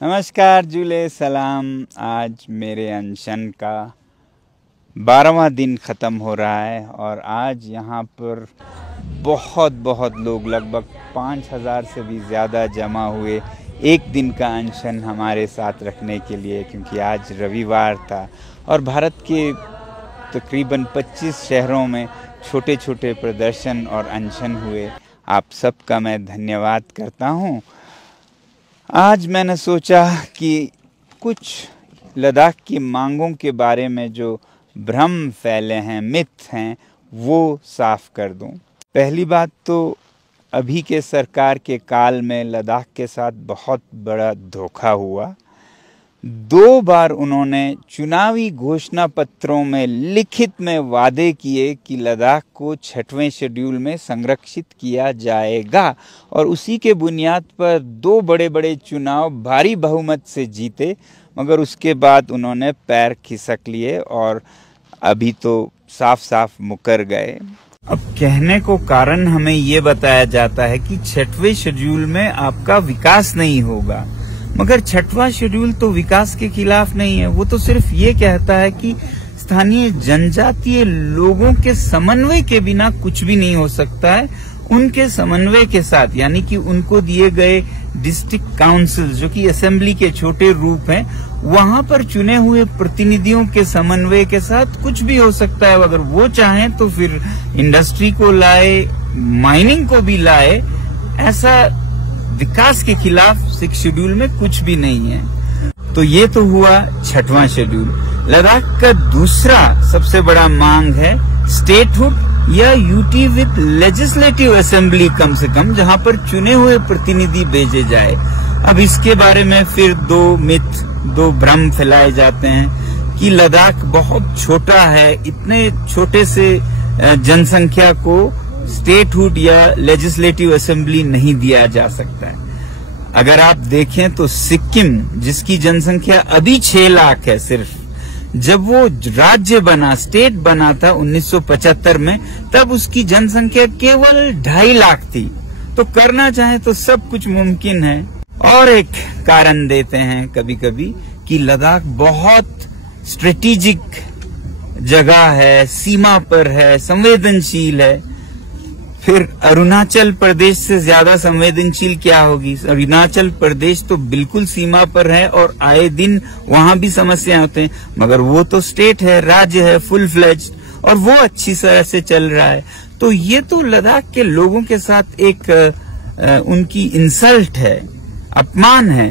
नमस्कार जुले सलाम। आज मेरे अनशन का 12वां दिन ख़त्म हो रहा है और आज यहाँ पर बहुत लोग, लगभग 5000 से भी ज़्यादा जमा हुए एक दिन का अनशन हमारे साथ रखने के लिए, क्योंकि आज रविवार था और भारत के तकरीबन 25 शहरों में छोटे छोटे प्रदर्शन और अनशन हुए। आप सबका मैं धन्यवाद करता हूँ। आज मैंने सोचा कि कुछ लद्दाख की मांगों के बारे में जो भ्रम फैले हैं, मिथ हैं, वो साफ कर दूं। पहली बात तो अभी के सरकार के काल में लद्दाख के साथ बहुत बड़ा धोखा हुआ। 2 बार उन्होंने चुनावी घोषणा पत्रों में लिखित में वादे किए कि लद्दाख को 6वें शेड्यूल में संरक्षित किया जाएगा और उसी के बुनियाद पर 2 बड़े चुनाव भारी बहुमत से जीते, मगर उसके बाद उन्होंने पैर खिसक लिए और अभी तो साफ मुकर गए। अब कहने को कारण हमें ये बताया जाता है कि 6वें शेड्यूल में आपका विकास नहीं होगा, मगर 6वां शेड्यूल तो विकास के खिलाफ नहीं है। वो तो सिर्फ ये कहता है कि स्थानीय जनजातीय लोगों के समन्वय के बिना कुछ भी नहीं हो सकता है। उनके समन्वय के साथ, यानी कि उनको दिए गए डिस्ट्रिक्ट काउंसिल जो कि असेंबली के छोटे रूप हैं, वहां पर चुने हुए प्रतिनिधियों के समन्वय के साथ कुछ भी हो सकता है। अगर वो चाहें तो फिर इंडस्ट्री को लाए, माइनिंग को भी लाए। ऐसा विकास के खिलाफ 6 शेड्यूल में कुछ भी नहीं है। तो ये तो हुआ 6वां शेड्यूल। लद्दाख का दूसरा सबसे बड़ा मांग है स्टेटहुड या यूटी विद लेजिस्लेटिव असेंबली, कम से कम जहां पर चुने हुए प्रतिनिधि भेजे जाए। अब इसके बारे में फिर 2 भ्रम फैलाए जाते हैं कि लद्दाख बहुत छोटा है, इतने छोटे से जनसंख्या को स्टेटहुड या लेजिस्लेटिव असेंबली नहीं दिया जा सकता है। अगर आप देखें तो सिक्किम, जिसकी जनसंख्या अभी 6 लाख है सिर्फ, जब वो राज्य बना, स्टेट बना था 1975 में, तब उसकी जनसंख्या केवल 2.5 लाख थी। तो करना चाहे तो सब कुछ मुमकिन है। और एक कारण देते हैं कभी कभी कि लद्दाख बहुत स्ट्रेटेजिक जगह है, सीमा पर है, संवेदनशील है। फिर अरुणाचल प्रदेश से ज्यादा संवेदनशील क्या होगी? अरुणाचल प्रदेश तो बिल्कुल सीमा पर है और आए दिन वहां भी समस्याएं होते हैं, मगर वो तो स्टेट है, राज्य है, फुल फ्लेज्ड, और वो अच्छी तरह से चल रहा है। तो ये तो लद्दाख के लोगों के साथ एक उनकी इंसल्ट है, अपमान है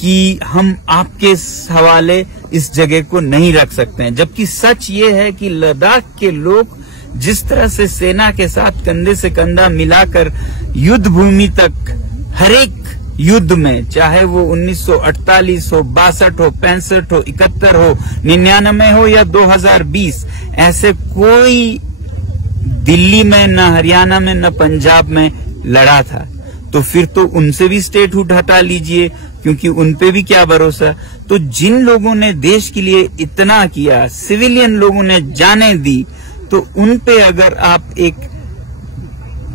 कि हम आपके हवाले इस जगह को नहीं रख सकते हैं। जबकि सच ये है कि लद्दाख के लोग जिस तरह से सेना के साथ कंधे से कंधा मिलाकर युद्ध भूमि तक, हर एक युद्ध में, चाहे वो 1948 हो, 62 हो, 65 हो, 71 हो, 99 हो या 2020, ऐसे कोई दिल्ली में, न हरियाणा में, न पंजाब में लड़ा था। तो फिर तो उनसे भी स्टेटहुड हटा लीजिए, क्योंकि उनपे भी क्या भरोसा। तो जिन लोगों ने देश के लिए इतना किया, सिविलियन लोगों ने जाने दी, तो उन पे अगर आप एक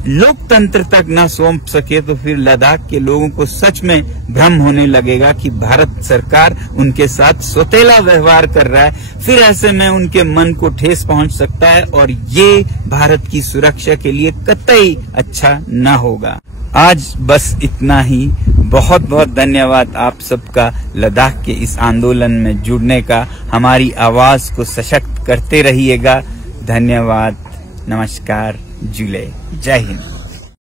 लोकतंत्र तक न सौंप सके तो फिर लद्दाख के लोगों को सच में भ्रम होने लगेगा कि भारत सरकार उनके साथ सौतेला व्यवहार कर रहा है। फिर ऐसे में उनके मन को ठेस पहुंच सकता है और ये भारत की सुरक्षा के लिए कतई अच्छा न होगा। आज बस इतना ही। बहुत धन्यवाद आप सबका लद्दाख के इस आंदोलन में जुड़ने का। हमारी आवाज को सशक्त करते रहिएगा। धन्यवाद। नमस्कार। जुले। जय हिंद।